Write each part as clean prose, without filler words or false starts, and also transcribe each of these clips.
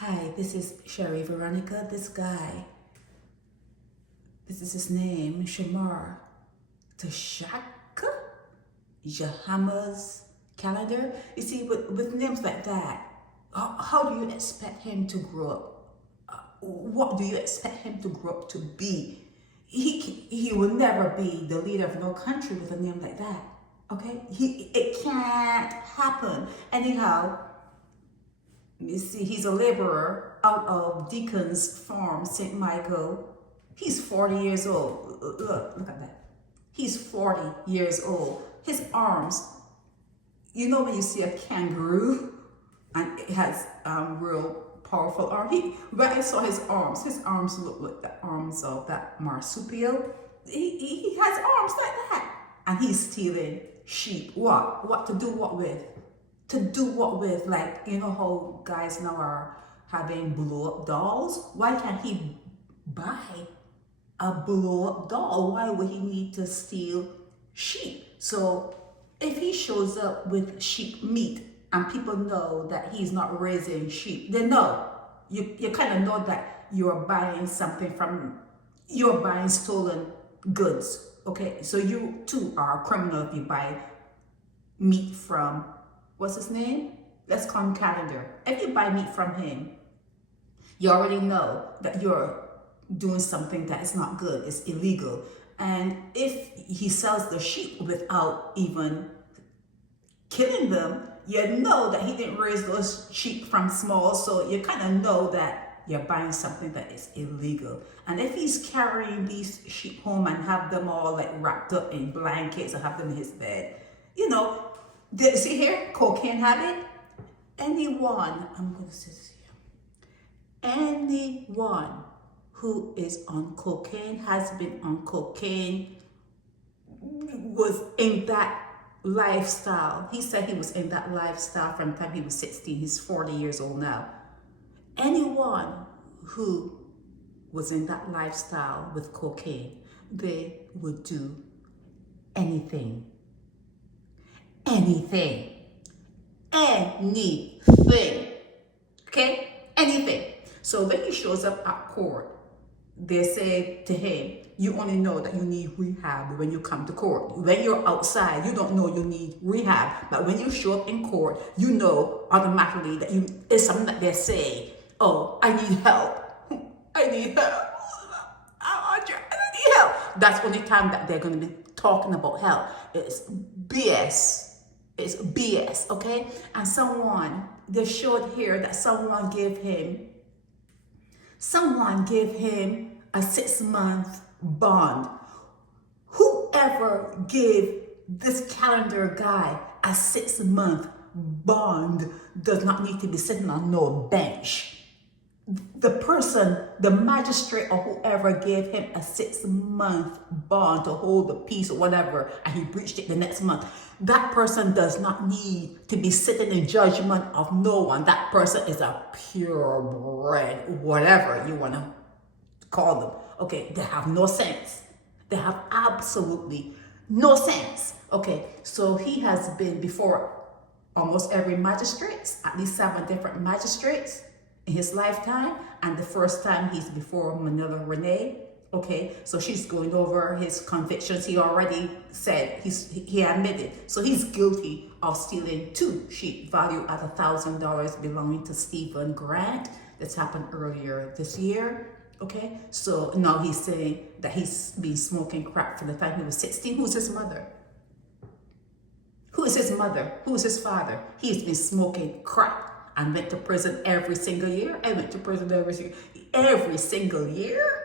Hi, this is Sherry Veronica. This guy, this is his name, Shiamar, Tashaka, Jehamas, Callender. You see, with names like that, how do you expect him to grow up? What do you expect him to grow up to be? He will never be the leader of no country with a name like that. Okay, it can't happen. Anyhow, you see, he's a laborer out of Deacons farm, St. Michael. He's 40 years old. Look at that. He's 40 years old. His arms, you know when you see a kangaroo and it has real powerful arms. When I saw his arms look like the arms of that marsupial. He has arms like that. And he's stealing sheep. What to do what with? To do what with? Like, you know how guys now are having blow-up dolls? Why can't he buy a blow-up doll? Why would he need to steal sheep? So if he shows up with sheep meat and people know that he's not raising sheep, they know. You kind of know that you're buying something you're buying stolen goods. Okay, so you too are a criminal if you buy meat from, what's his name? Let's call him Callender. If you buy meat from him, you already know that you're doing something that is not good, it's illegal. And if he sells the sheep without even killing them, you know that he didn't raise those sheep from small, so you kind of know that you're buying something that is illegal. And if he's carrying these sheep home and have them all like wrapped up in blankets or have them in his bed, you know, see here, cocaine habit. Anyone, I'm going to say this here. Anyone who is on cocaine, has been on cocaine, was in that lifestyle. He said he was in that lifestyle from the time he was 16. He's 40 years old now. Anyone who was in that lifestyle with cocaine, they would do anything. Anything. Okay? Anything. So when he shows up at court, they say to him, you only know that you need rehab when you come to court. When you're outside, you don't know you need rehab. But when you show up in court, you know automatically that it's something that they say, oh, I need help. I need help. I need help. That's the only time that they're going to be talking about help. It's BS. It's BS, okay? And they showed here that someone gave him a 6-month bond. Whoever gave this Callender guy a 6-month bond does not need to be sitting on no bench. The person, the magistrate or whoever gave him a 6-month bond to hold the peace or whatever, and he breached it the next month, that person does not need to be sitting in judgment of no one. That person is a purebred, whatever you want to call them. Okay, they have no sense. They have absolutely no sense. Okay, so he has been before almost every magistrate, at least 7 different magistrates in his lifetime, and the first time he's before Manila Renee. Okay, so she's going over his convictions. He already said he admitted, so he's guilty of stealing 2 sheep valued at $1,000 belonging to Stephen Grant. That's happened earlier this year. Okay, so now he's saying that he's been smoking crack from the time he was 16. Who's his mother? Who is his mother? Who is his father? He's been smoking crack and went to prison every single year. I went to prison every single year.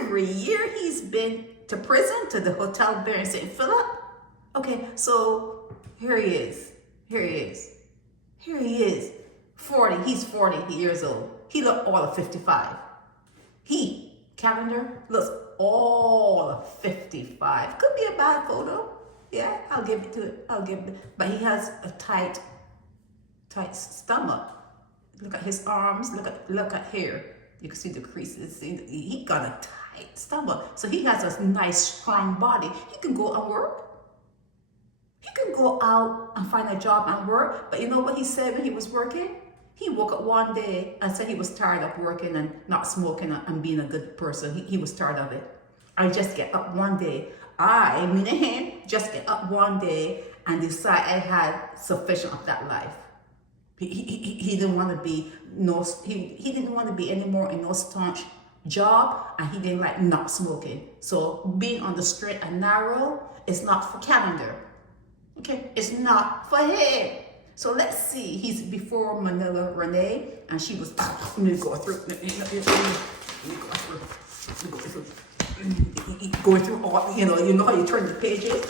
Every year he's been to prison, to the hotel there in St. Philip. Okay, so here he is. 40, he's 40 years old. He looked all of 55. Callender, looks all of 55. Could be a bad photo. Yeah, I'll give it to it. But he has a tight stomach. Look at his arms. Look at here. You can see the creases. He got a tight stomach. So he has a nice, strong body. He can go and work. He can go out and find a job and work. But you know what he said when he was working? He woke up one day and said he was tired of working and not smoking and being a good person. He was tired of it. I just get up one day. I, meaning him, just get up one day and decide I had sufficient of that life. He didn't want to be he didn't want to be anymore in no staunch job, and he didn't like not smoking. So being on the straight and narrow is not for Callender. Okay, it's not for him. So let's see. He's before Manila Renee, and she was. Let me go through. Going through all. You know how you turn the pages.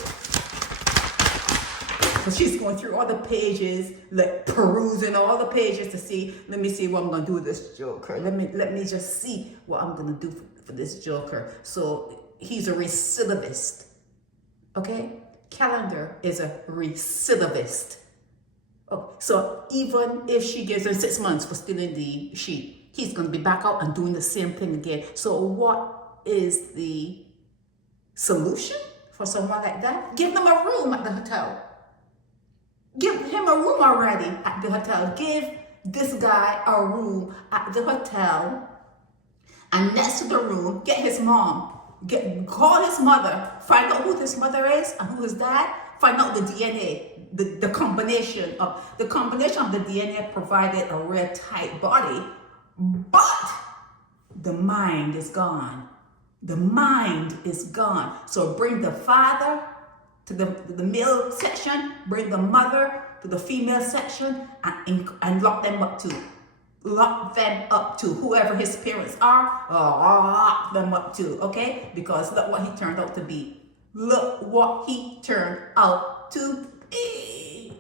So she's going through all the pages, like perusing all the pages to see. Let me see what I'm gonna do with this Joker. Let me just see what I'm gonna do for this Joker. So he's a recidivist. Okay, Callender is a recidivist. Oh, so even if she gives him 6 months for stealing the sheep, he's gonna be back out and doing the same thing again. So what is the solution for someone like that? Give them a room at the hotel. Give him a room already at the hotel. Give this guy a room at the hotel. And next to the room, get his mom. Call his mother. Find out who this mother is and who his dad. Find out the DNA. The combination of the DNA provided a real tight body. But the mind is gone. The mind is gone. So bring the father to the male section, bring the mother to the female section, and lock them up to whoever his parents are. Lock them up to, okay? Because look what he turned out to be. Look what he turned out to be.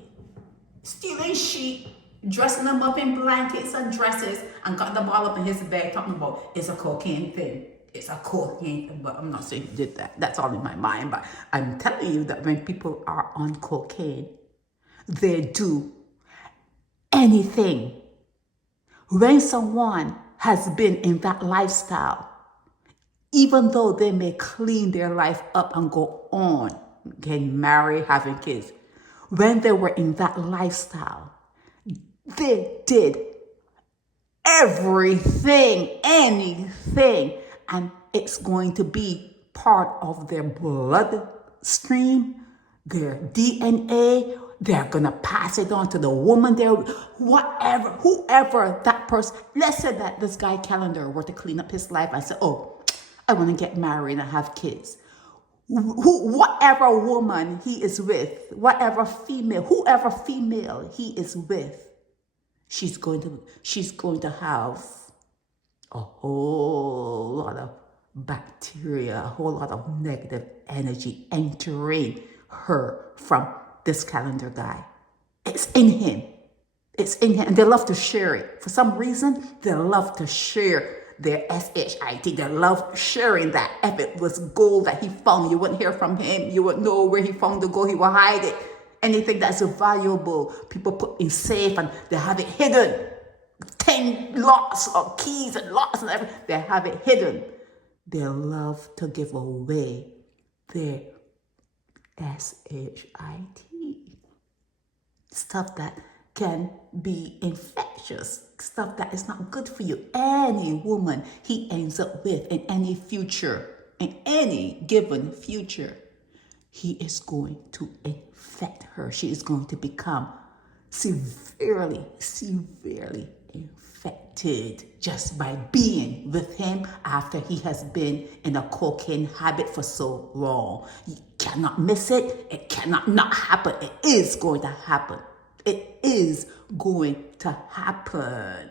Stealing sheep, dressing them up in blankets and dresses, and got them all up in his bag, talking about it's a cocaine thing. It's a cocaine, but I'm not saying he did that. That's all in my mind. But I'm telling you that when people are on cocaine, they do anything. When someone has been in that lifestyle, even though they may clean their life up and go on, getting married, having kids, when they were in that lifestyle, they did everything, anything. And it's going to be part of their bloodstream, their DNA. They're going to pass it on to the woman there, whoever that person. Let's say that this guy Callender were to clean up his life and say, oh, I want to get married and have kids. Whatever woman he is with, whoever female he is with, she's going to have a whole lot of bacteria, a whole lot of negative energy entering her from this Callender guy. It's in him. And they love to share it. For some reason, they love to share their SHIT. They love sharing that. If it was gold that he found, you wouldn't hear from him. You wouldn't know where he found the gold. He would hide it. Anything that's valuable, people put in safe and they have it hidden. 10 locks or keys and locks and everything. They have it hidden. They love to give away their SHIT. Stuff that can be infectious. Stuff that is not good for you. Any woman he ends up with in any future, in any given future, he is going to infect her. She is going to become severely infected just by being with him after he has been in a cocaine habit for so long. You cannot miss it. It cannot not happen. It is going to happen. It is going to happen.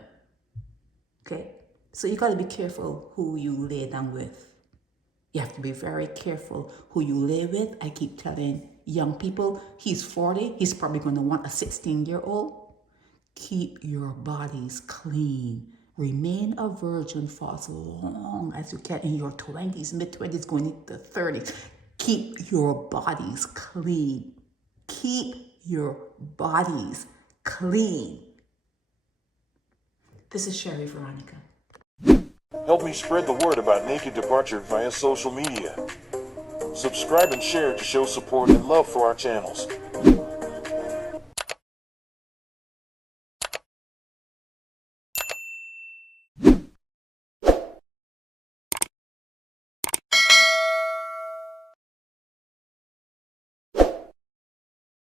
Okay? So you got to be careful who you lay down with. You have to be very careful who you lay with. I keep telling young people, he's 40. He's probably going to want a 16-year-old. Keep your bodies clean. Remain a virgin for as long as you can in your 20s, mid-20s, going into the 30s. Keep your bodies clean. Keep your bodies clean. This is Sherry Veronica. Help me spread the word about Naked Departure via social media. Subscribe and share to show support and love for our channels.